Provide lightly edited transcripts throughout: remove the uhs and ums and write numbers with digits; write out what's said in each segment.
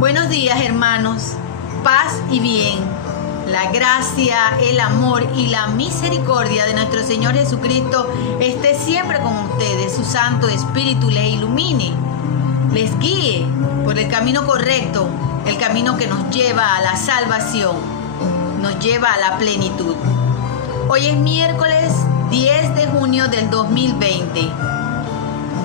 Buenos días, hermanos, paz y bien. La gracia, el amor y la misericordia de nuestro Señor Jesucristo esté siempre con ustedes. Su Santo Espíritu les ilumine, les guíe por el camino correcto, el camino que nos lleva a la salvación, nos lleva a la plenitud. Hoy es miércoles 10 de junio del 2020,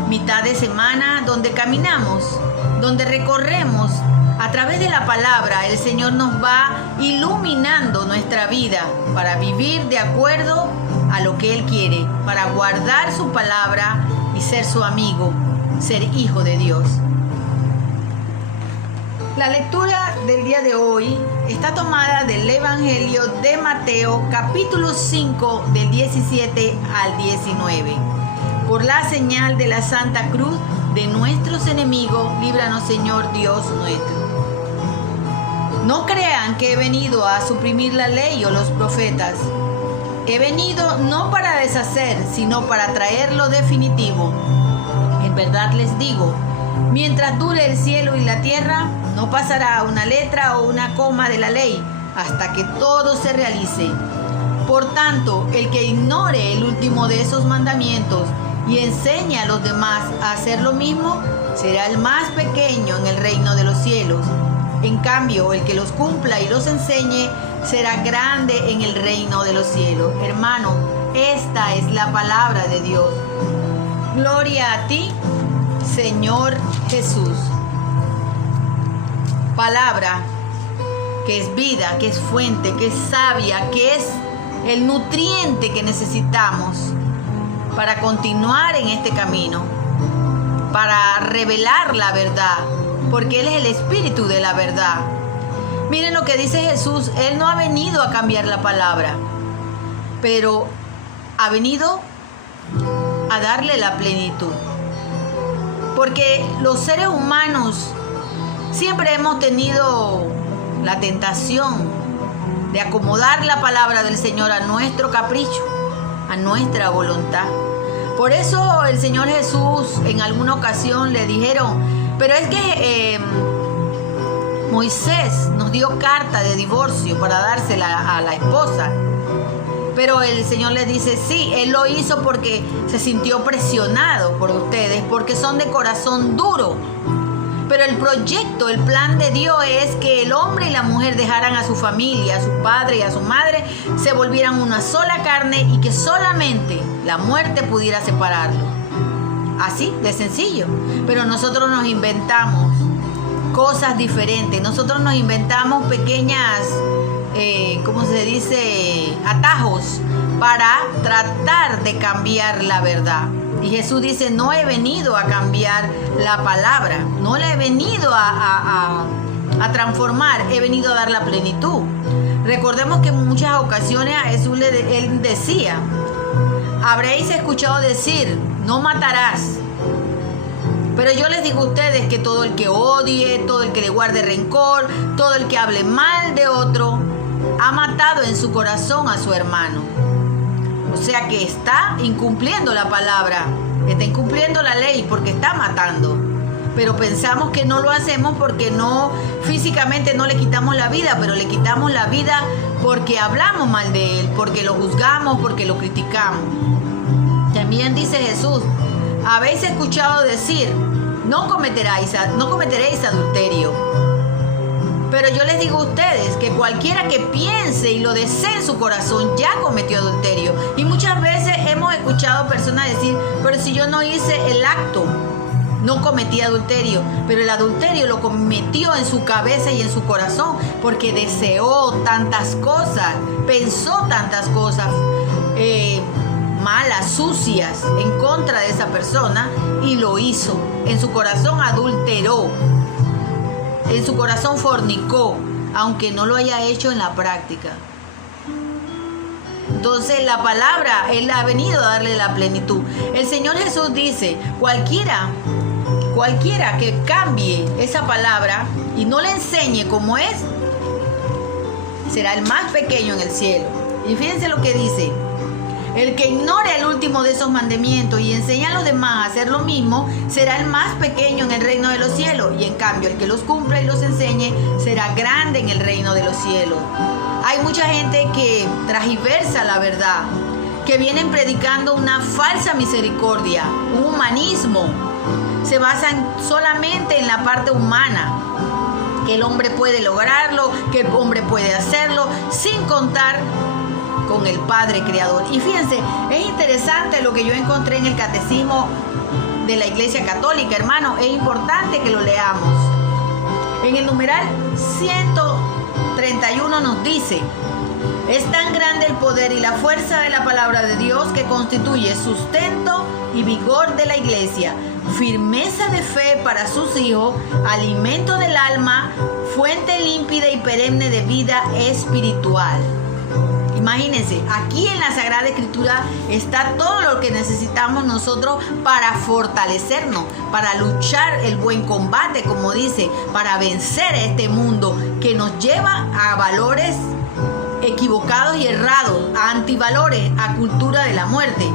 mitad de semana donde caminamos, donde recorremos a través de la palabra. El Señor nos va iluminando nuestra vida para vivir de acuerdo a lo que Él quiere, para guardar su palabra y ser su amigo, ser hijo de Dios. La lectura del día de hoy está tomada del Evangelio de Mateo, capítulo 5, del 17 al 19. Por la señal de la Santa Cruz de nuestros enemigos, líbranos, Señor Dios nuestro. No crean que he venido a suprimir la ley o los profetas. He venido no para deshacer, sino para traer lo definitivo. En verdad les digo, mientras dure el cielo y la tierra, no pasará una letra o una coma de la ley hasta que todo se realice. Por tanto, el que ignore el último de esos mandamientos y enseñe a los demás a hacer lo mismo, será el más pequeño en el reino de los cielos. En cambio, el que los cumpla y los enseñe será grande en el reino de los cielos. Hermano, esta es la palabra de Dios. Gloria a ti, Señor Jesús. Palabra que es vida, que es fuente, que es sabia, que es el nutriente que necesitamos para continuar en este camino, para revelar la verdad, porque Él es el Espíritu de la verdad. Miren lo que dice Jesús. Él no ha venido a cambiar la palabra, pero ha venido a darle la plenitud. Porque los seres humanos siempre hemos tenido la tentación de acomodar la palabra del Señor a nuestro capricho, a nuestra voluntad. Por eso el Señor Jesús en alguna ocasión le dijeron, pero es que Moisés nos dio carta de divorcio para dársela a la esposa. Pero el Señor les dice, sí, Él lo hizo porque se sintió presionado por ustedes, porque son de corazón duro. Pero el proyecto, el plan de Dios es que el hombre y la mujer dejaran a su familia, a su padre y a su madre, se volvieran una sola carne y que solamente la muerte pudiera separarlo. Así de sencillo. Pero nosotros nos inventamos cosas diferentes. Nosotros nos inventamos pequeñas, ¿cómo se dice? Atajos para tratar de cambiar la verdad. Y Jesús dice, no he venido a cambiar la palabra, no la he venido a transformar, he venido a dar la plenitud. Recordemos que en muchas ocasiones a Jesús Él decía, habréis escuchado decir, no matarás. Pero yo les digo a ustedes que todo el que odie, todo el que le guarde rencor, todo el que hable mal de otro, ha matado en su corazón a su hermano. O sea que está incumpliendo la palabra, está incumpliendo la ley porque está matando. Pero pensamos que no lo hacemos porque no, físicamente no le quitamos la vida, pero le quitamos la vida porque hablamos mal de él, porque lo juzgamos, porque lo criticamos. También dice Jesús, habéis escuchado decir, no cometeréis adulterio. Pero yo les digo a ustedes que cualquiera que piense y lo desee en su corazón ya cometió adulterio. Y muchas veces hemos escuchado personas decir, pero si yo no hice el acto, no cometí adulterio. Pero el adulterio lo cometió en su cabeza y en su corazón porque deseó tantas cosas, pensó tantas cosas malas, sucias en contra de esa persona y lo hizo. En su corazón adulteró. En su corazón fornicó, aunque no lo haya hecho en la práctica. Entonces la palabra, Él ha venido a darle la plenitud. El Señor Jesús dice, cualquiera que cambie esa palabra y no le enseñe como es, será el más pequeño en el cielo. Y fíjense lo que dice, El que ignore el último de esos mandamientos y enseña a los demás a hacer lo mismo, será el más pequeño en el reino de los cielos. Y en cambio, el que los cumpla y los enseñe, será grande en el reino de los cielos. Hay mucha gente que transgiversa la verdad, que vienen predicando una falsa misericordia, un humanismo. Se basan solamente en la parte humana, que el hombre puede lograrlo, que el hombre puede hacerlo, sin contar con el Padre Creador. Y fíjense, es interesante lo que yo encontré en el Catecismo de la Iglesia Católica, hermano. Es importante que lo leamos. En el numeral 131 nos dice: es tan grande el poder y la fuerza de la palabra de Dios que constituye sustento y vigor de la Iglesia, firmeza de fe para sus hijos, alimento del alma, fuente límpida y perenne de vida espiritual. Imagínense, aquí en la Sagrada Escritura está todo lo que necesitamos nosotros para fortalecernos, para luchar el buen combate, como dice, para vencer este mundo que nos lleva a valores equivocados y errados, a antivalores, a cultura de la muerte.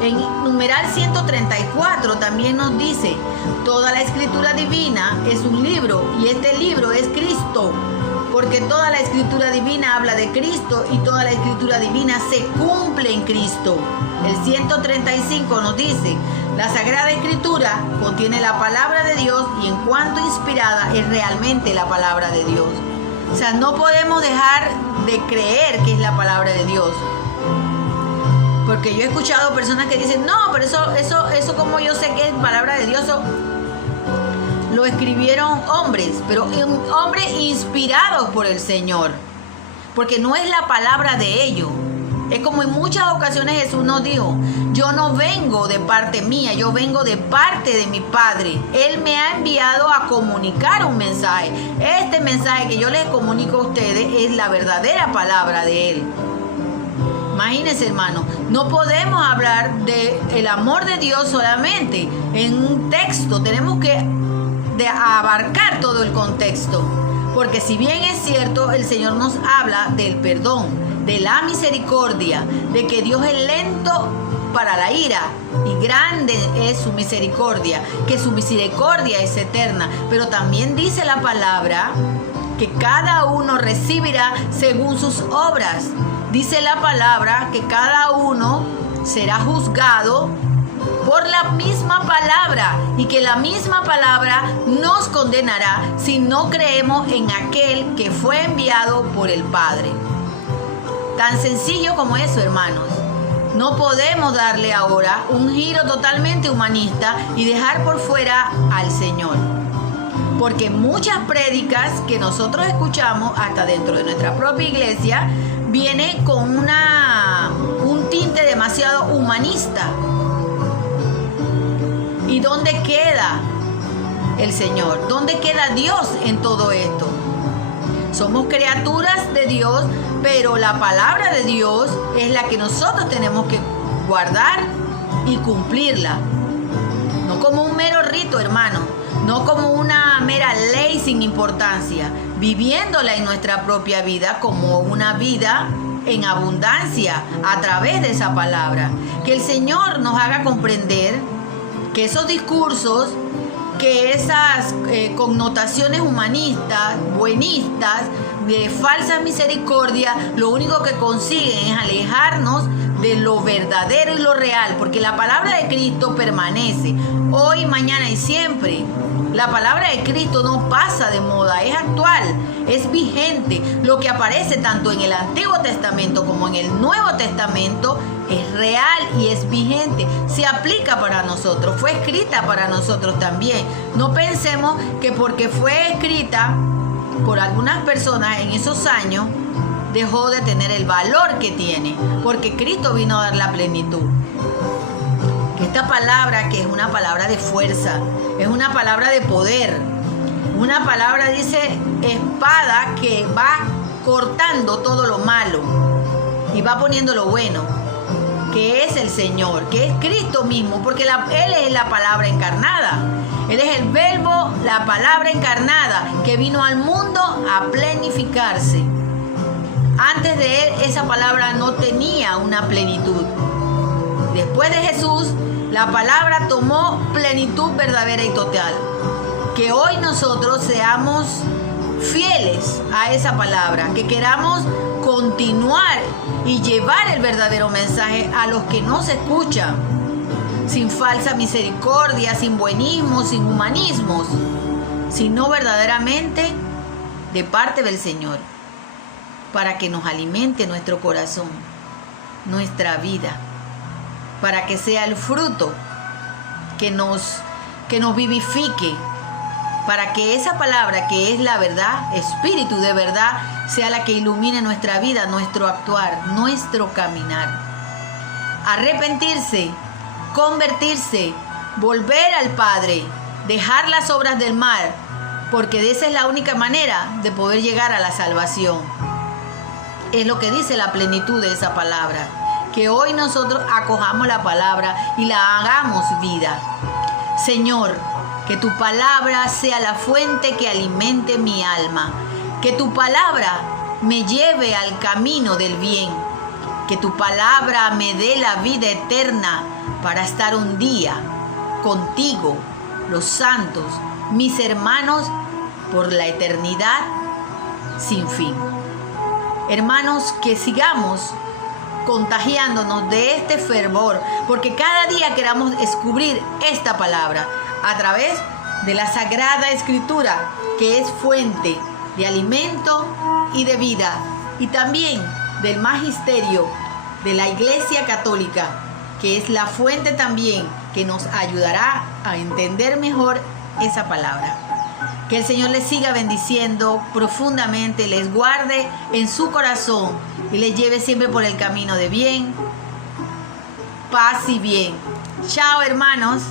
En numeral 134 también nos dice: toda la escritura divina es un libro y este libro es Cristo, porque toda la escritura divina habla de Cristo y toda la escritura divina se cumple en Cristo. El 135 nos dice: la Sagrada Escritura contiene la palabra de Dios y en cuanto inspirada es realmente la palabra de Dios. O sea, no podemos dejar de creer que es la palabra de Dios. Porque yo he escuchado personas que dicen: no, pero eso como yo sé que es palabra de Dios, lo escribieron hombres, pero hombres inspirados por el Señor. Porque no es la palabra de ellos. Es como en muchas ocasiones Jesús nos dijo: yo no vengo de parte mía, yo vengo de parte de mi Padre. Él me ha enviado a comunicar un mensaje. Este mensaje que yo les comunico a ustedes es la verdadera palabra de Él. Imagínense, hermano, no podemos hablar del amor de Dios solamente en un texto. Tenemos que abarcar todo el contexto. Porque si bien es cierto, el Señor nos habla del perdón, de la misericordia, de que Dios es lento para la ira y grande es su misericordia, que su misericordia es eterna. Pero también dice la palabra que cada uno recibirá según sus obras. Dice la palabra que cada uno será juzgado por la misma palabra y que la misma palabra nos condenará si no creemos en aquel que fue enviado por el Padre. Tan sencillo como eso, hermanos. No podemos darle ahora un giro totalmente humanista y dejar por fuera al Señor. Porque muchas prédicas que nosotros escuchamos, hasta dentro de nuestra propia iglesia, viene con un tinte demasiado humanista. ¿Y dónde queda el Señor? ¿Dónde queda Dios en todo esto? Somos criaturas de Dios, pero la palabra de Dios es la que nosotros tenemos que guardar y cumplirla. No como un mero rito, hermano. No como una mera ley sin importancia. Viviéndola en nuestra propia vida como una vida en abundancia a través de esa palabra. Que el Señor nos haga comprender que esos discursos, que esas connotaciones humanistas, buenistas, de falsa misericordia, lo único que consiguen es alejarnos de lo verdadero y lo real, porque la palabra de Cristo permanece hoy, mañana y siempre. La palabra de Cristo no pasa de moda, es actual, es vigente. Lo que aparece tanto en el Antiguo Testamento como en el Nuevo Testamento es real y es vigente, se aplica para nosotros, fue escrita para nosotros también. No pensemos que porque fue escrita por algunas personas en esos años, dejó de tener el valor que tiene, porque Cristo vino a dar la plenitud. Esta palabra, que es una palabra de fuerza, es una palabra de poder, una palabra, dice, espada que va cortando todo lo malo y va poniendo lo bueno, que es el Señor, que es Cristo mismo, porque Él es la palabra encarnada. Él es el verbo, la palabra encarnada, que vino al mundo a plenificarse, Antes de él esa palabra no tenía una plenitud. Después de Jesús, la palabra tomó plenitud verdadera y total. Que hoy nosotros seamos fieles a esa palabra, que queramos continuar y llevar el verdadero mensaje a los que nos escuchan, sin falsa misericordia, sin buenismo, sin humanismos, sino verdaderamente de parte del Señor, para que nos alimente nuestro corazón, nuestra vida, para que sea el fruto que nos vivifique, para que esa palabra que es la verdad, espíritu de verdad, sea la que ilumine nuestra vida, nuestro actuar, nuestro caminar. Arrepentirse, convertirse, volver al Padre, dejar las obras del mal, porque de esa es la única manera de poder llegar a la salvación. Es lo que dice la plenitud de esa palabra. Que hoy nosotros acojamos la palabra y la hagamos vida. Señor, que tu palabra sea la fuente que alimente mi alma. Que tu palabra me lleve al camino del bien. Que tu palabra me dé la vida eterna para estar un día contigo, los santos, mis hermanos, por la eternidad sin fin. Hermanos, que sigamos contagiándonos de este fervor, porque cada día queramos descubrir esta palabra a través de la Sagrada Escritura, que es fuente de alimento y de vida, y también del magisterio de la Iglesia Católica, que es la fuente también que nos ayudará a entender mejor esa palabra. Que el Señor les siga bendiciendo profundamente, les guarde en su corazón y les lleve siempre por el camino de bien, paz y bien. Chao, hermanos.